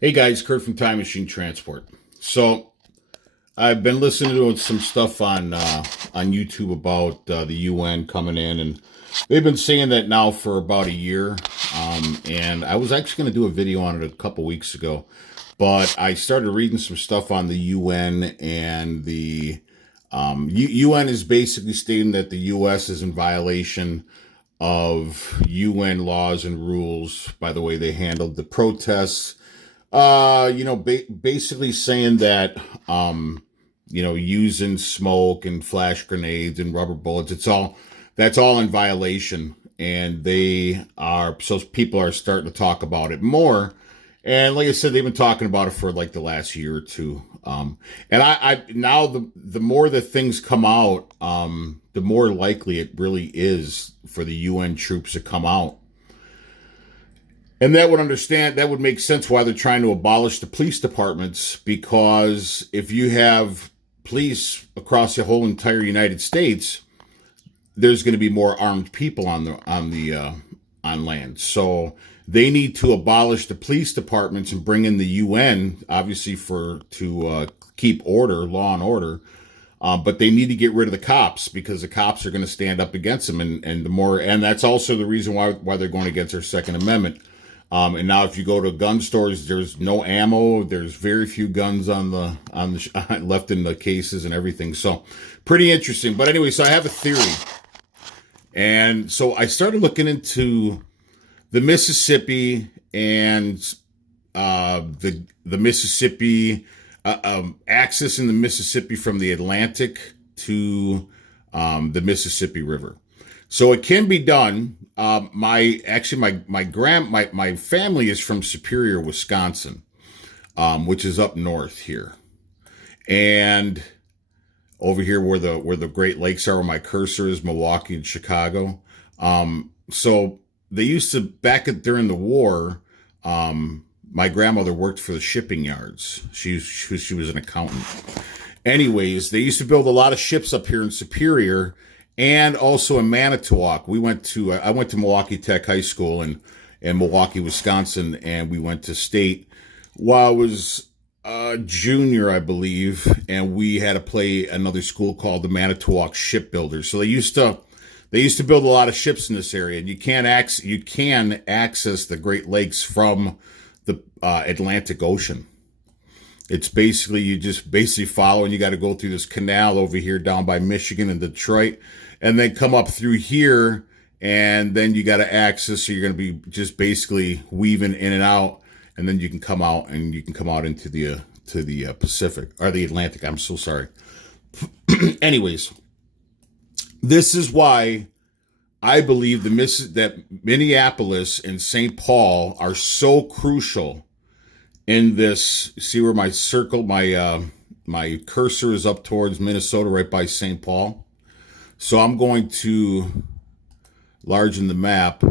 Hey guys, Kurt from Time Machine Transport. So I've been listening to some stuff on YouTube about the UN coming in, and they've been saying that now for about a year. And I was actually going to do a video on it a couple weeks ago, but I started reading some stuff on the UN, and the UN is basically stating that the U.S. is in violation of UN laws and rules by the way they handled the protests. Basically saying that, using smoke and flash grenades and rubber bullets, that's all in violation. And so people are starting to talk about it more. And like I said, they've been talking about it for like the last year or two. And now the more that things come out, the more likely it really is for the UN troops to come out. And that would make sense why they're trying to abolish the police departments, because if you have police across the whole entire United States, there's going to be more armed people on land. So they need to abolish the police departments and bring in the UN, obviously to keep law and order. But they need to get rid of the cops, because the cops are going to stand up against them, and that's also the reason why they're going against their Second Amendment. And now, if you go to gun stores, there's no ammo. There's very few guns left in the cases and everything. So, pretty interesting. But anyway, so I have a theory, and so I started looking into the Mississippi and the Mississippi access in the Mississippi from the Atlantic to the Mississippi River. So it can be done. My family is from Superior, Wisconsin, which is up north here, and over here where the Great Lakes are, where my cursor is, Milwaukee and Chicago. So they used to during the war. My grandmother worked for the shipping yards. She was an accountant. Anyways, they used to build a lot of ships up here in Superior. And also in Manitowoc. I went to Milwaukee Tech High School in Milwaukee, Wisconsin, and we went to state while I was a junior, I believe, and we had to play another school called the Manitowoc Shipbuilders. So they used to build a lot of ships in this area, and you can access the Great Lakes from the Atlantic Ocean. It's basically, you just basically follow, and you got to go through this canal over here down by Michigan and Detroit, and then come up through here, and then you got to access, so you're going to be just basically weaving in and out, and then you can come out into the Pacific, or the Atlantic. I'm so sorry. Anyways, this is why I believe that Minneapolis and St. Paul are so crucial in this. See where my cursor is up towards Minnesota, right by St. Paul. So I'm going to largen the map.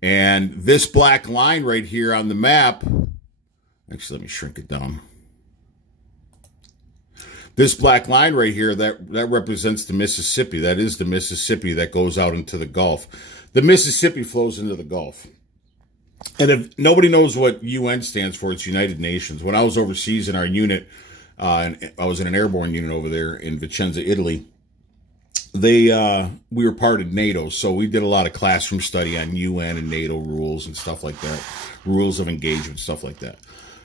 And this black line right here on the map, actually, let me shrink it down. This black line right here, that represents the Mississippi. That is the Mississippi that goes out into the Gulf. The Mississippi flows into the Gulf. And if nobody knows what UN stands for, it's United Nations. When I was overseas in our unit, and I was in an airborne unit over there in Vicenza, Italy, we were part of NATO, so we did a lot of classroom study on UN and NATO rules and stuff like that, rules of engagement, stuff like that.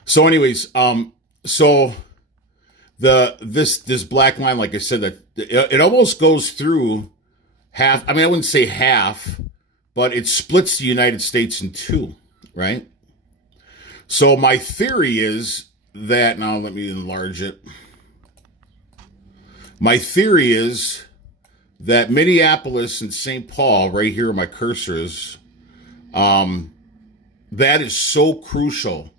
So anyways, so this black line, like I said, that it almost goes through half. I mean, I wouldn't say half, but it splits the United States in two, right? So my theory is that, now let me enlarge it. My theory is that Minneapolis and St. Paul, right here where my cursor is, that is so crucial.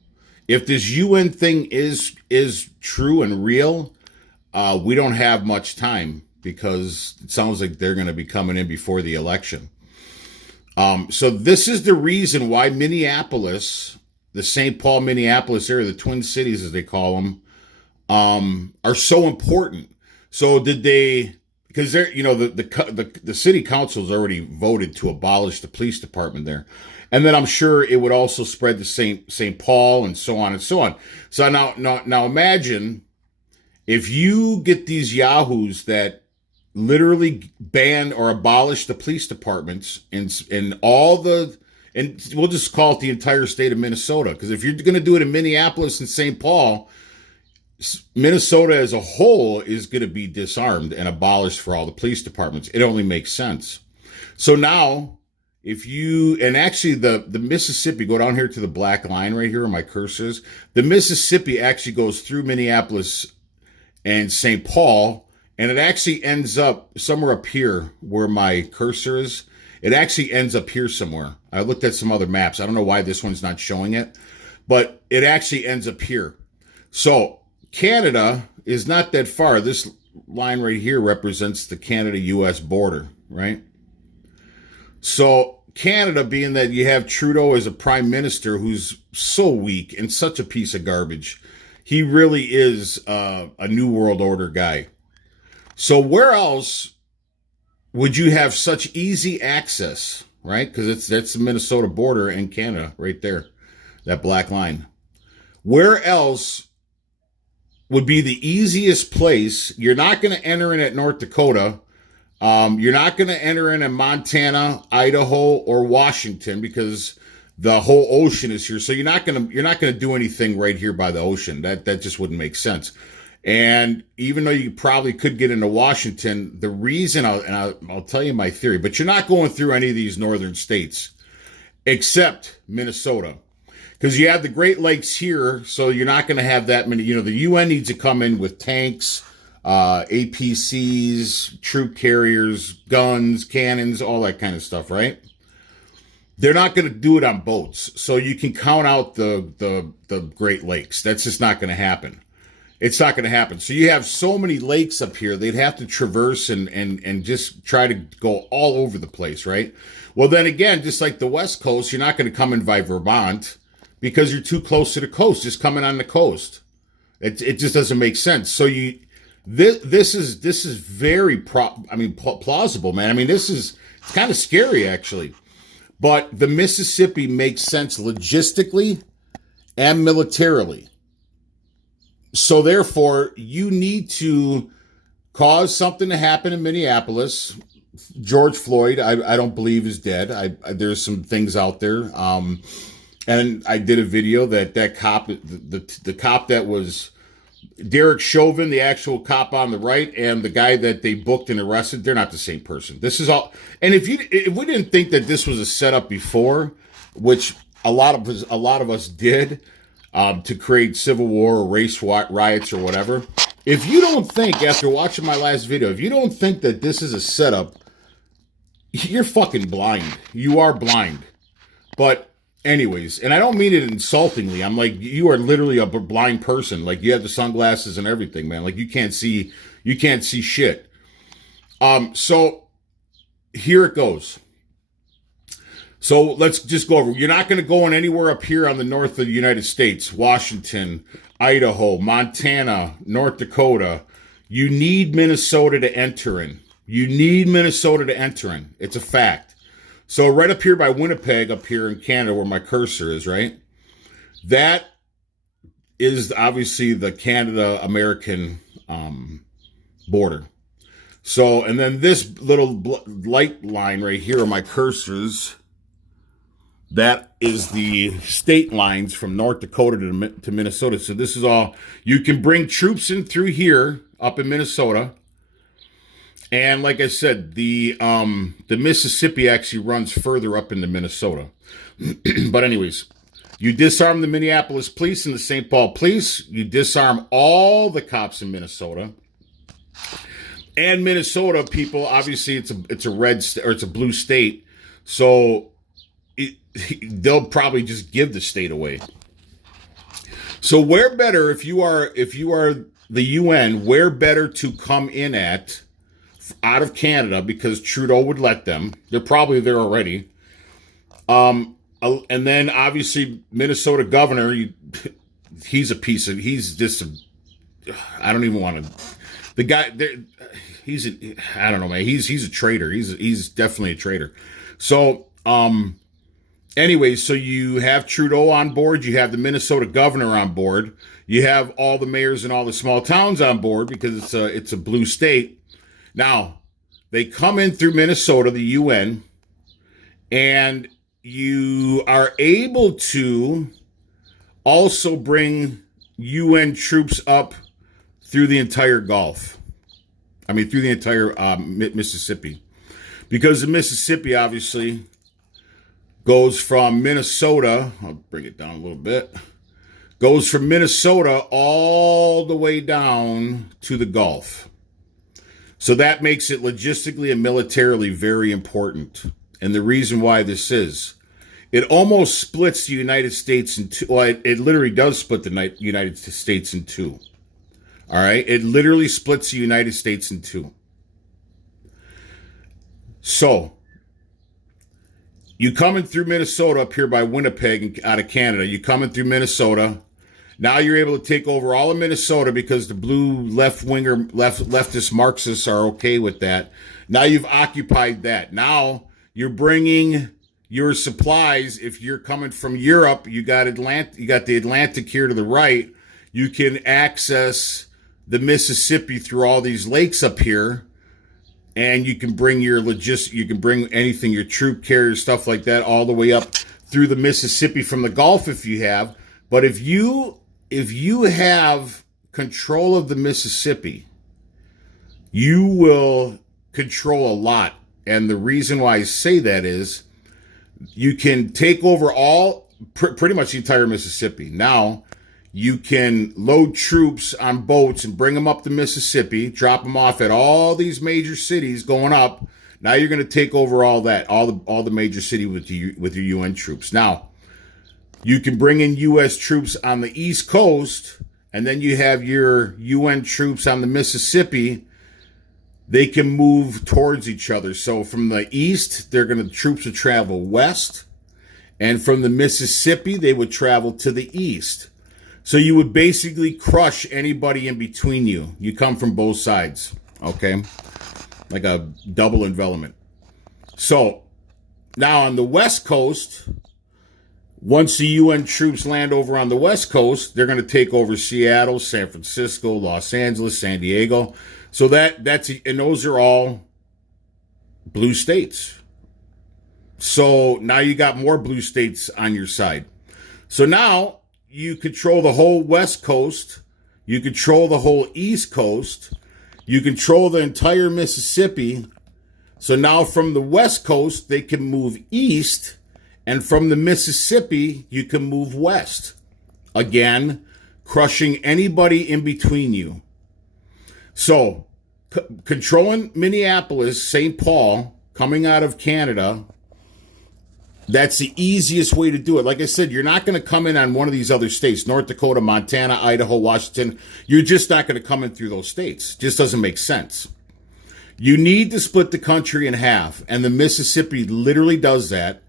If this UN thing is true and real, we don't have much time, because it sounds like they're going to be coming in before the election. So this is the reason why Minneapolis, the St. Paul, Minneapolis area, the Twin Cities as they call them, are so important. So because they're, the city council has already voted to abolish the police department there. And then I'm sure it would also spread to St. Paul and so on and so on. So now imagine if you get these yahoos that literally ban or abolish the police departments in all the, and we'll just call it the entire state of Minnesota. Because if you're going to do it in Minneapolis and St. Paul, Minnesota as a whole is going to be disarmed and abolished for all the police departments. It only makes sense. So now, if you, and actually the Mississippi, go down here to the black line right here where my cursor is, the Mississippi actually goes through Minneapolis and St. Paul, and it actually ends up somewhere up here where my cursor is. It actually ends up here somewhere. I looked at some other maps. I don't know why this one's not showing it, but it actually ends up here. So Canada is not that far. This line right here represents the Canada-U.S. border, right? So Canada, being that you have Trudeau as a prime minister who's so weak and such a piece of garbage, he really is a New World Order guy. So where else would you have such easy access, right? Because that's the Minnesota border and Canada right there, that black line. Where else would be the easiest place? You're not going to enter in at North Dakota. You're not going to enter in Montana, Idaho, or Washington because the whole ocean is here. So you're not going to do anything right here by the ocean. That just wouldn't make sense. And even though you probably could get into Washington, the reason, I'll tell you my theory, but you're not going through any of these northern states except Minnesota. Because you have the Great Lakes here, so you're not going to have that many. The UN needs to come in with tanks, APCs, troop carriers, guns, cannons, all that kind of stuff, right? They're not going to do it on boats, so you can count out the Great Lakes. That's just not going to happen. It's not going to happen. So you have so many lakes up here, they'd have to traverse and just try to go all over the place, right? Well, then again, just like the West Coast, you're not going to come in by Vermont because you're too close to the coast. Just coming on the coast, it just doesn't make sense. So this is very plausible, man. I mean, it's kind of scary actually, but the Mississippi makes sense logistically and militarily. So therefore, you need to cause something to happen in Minneapolis. George Floyd, I don't believe is dead. There's some things out there. And I did a video that cop, the cop that was Derek Chauvin, the actual cop on the right, and the guy that they booked and arrested, they're not the same person. This is all. And if we didn't think that this was a setup before, which a lot of us did, to create civil war or race riots or whatever, if you don't think, after watching my last video, if you don't think that this is a setup, you're fucking blind. You are blind. But anyways, and I don't mean it insultingly. I'm like, you are literally a blind person. Like, you have the sunglasses and everything, man. Like, you can't see shit. So here it goes. So let's just go over. You're not going to go in anywhere up here on the north of the United States, Washington, Idaho, Montana, North Dakota. You need Minnesota to enter in. It's a fact. So right up here by Winnipeg, up here in Canada, where my cursor is, right? That is obviously the Canada-American border. So, and then this little light line right here where my cursor is, that is the state lines from North Dakota to Minnesota. So this is all, you can bring troops in through here up in Minnesota. And like I said, the Mississippi actually runs further up into Minnesota. But anyways, you disarm the Minneapolis police and the St. Paul police. You disarm all the cops in Minnesota. And Minnesota people, obviously it's a red or it's a blue state. So they'll probably just give the state away. So where better, if you are the UN, where better to come in at out of Canada, because Trudeau would let them. They're probably there already. And then obviously Minnesota governor, he's just I don't even want to. The guy there, I don't know, man. He's a traitor. He's definitely a traitor. So Anyway, so you have Trudeau on board, you have the Minnesota governor on board, you have all the mayors in all the small towns on board because it's a blue state. Now, they come in through Minnesota, the UN, and you are able to also bring UN troops up through the entire Gulf. I mean, through the entire Mississippi. Because the Mississippi, obviously, goes from Minnesota, I'll bring it down a little bit, goes from Minnesota all the way down to the Gulf. So that makes it logistically and militarily very important. And the reason why this is, it almost splits the United States in two. Well, it literally does split the United States in two. All right? It literally splits the United States in two. So, you coming through Minnesota up here by Winnipeg out of Canada. You coming through Minnesota. Now you're able to take over all of Minnesota because the blue leftist Marxists are okay with that. Now you've occupied that. Now you're bringing your supplies. If you're coming from Europe, you got the Atlantic here to the right. You can access the Mississippi through all these lakes up here. And you can bring your you can bring anything, your troop carriers, stuff like that, all the way up through the Mississippi from the Gulf if you have. But if you have control of the Mississippi, you will control a lot. And the reason why I say that is you can take over pretty much the entire Mississippi. Now, you can load troops on boats and bring them up the Mississippi, drop them off at all these major cities going up. Now you're going to take over all that, all the major city with your UN troops. Now, you can bring in U.S. troops on the East Coast, and then you have your UN troops on the Mississippi. They can move towards each other. So from the east, troops would travel west, and from the Mississippi, they would travel to the east. So you would basically crush anybody in between you. You come from both sides, okay? Like a double envelopment. So now on the West Coast, once the UN troops land over on the West Coast, they're going to take over Seattle, San Francisco, Los Angeles, San Diego. So and those are all blue states. So now you got more blue states on your side. So now you control the whole West Coast. You control the whole East Coast. You control the entire Mississippi. So now from the West Coast, they can move east. And from the Mississippi, you can move west. Again, crushing anybody in between you. So, controlling Minneapolis, St. Paul, coming out of Canada, that's the easiest way to do it. Like I said, you're not going to come in on one of these other states, North Dakota, Montana, Idaho, Washington. You're just not going to come in through those states. It just doesn't make sense. You need to split the country in half, and the Mississippi literally does that.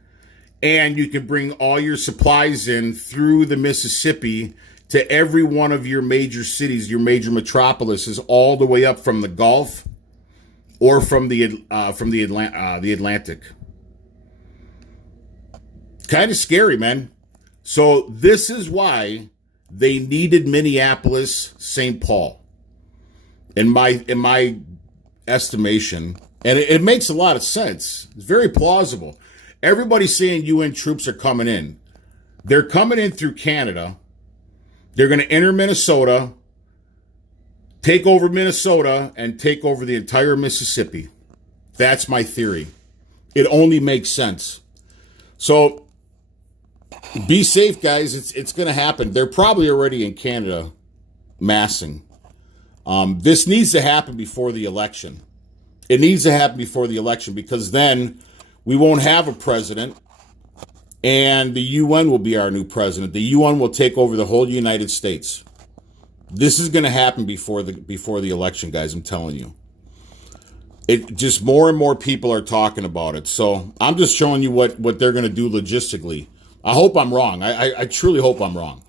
And you can bring all your supplies in through the Mississippi to every one of your major cities, your major metropolises, all the way up from the Gulf or from the Atlantic. Kind of scary, man. So this is why they needed Minneapolis, St. Paul. In my estimation, and it makes a lot of sense. It's very plausible. Everybody's saying UN troops are coming in. They're coming in through Canada. They're going to enter Minnesota, take over Minnesota, and take over the entire Mississippi. That's my theory. It only makes sense. So be safe, guys. It's going to happen. They're probably already in Canada massing. This needs to happen before the election. It needs to happen before the election because then we won't have a president and the UN will be our new president. The UN will take over the whole United States. This is going to happen before the election, guys. I'm telling you. It just more and more people are talking about it. So I'm just showing you what they're going to do logistically. I hope I'm wrong. I truly hope I'm wrong.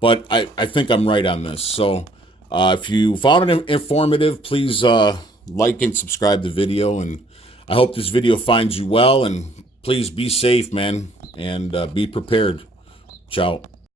But I think I'm right on this. So if you found it informative, please like and subscribe the video. And I hope this video finds you well. And please be safe, man. and be prepared. Ciao.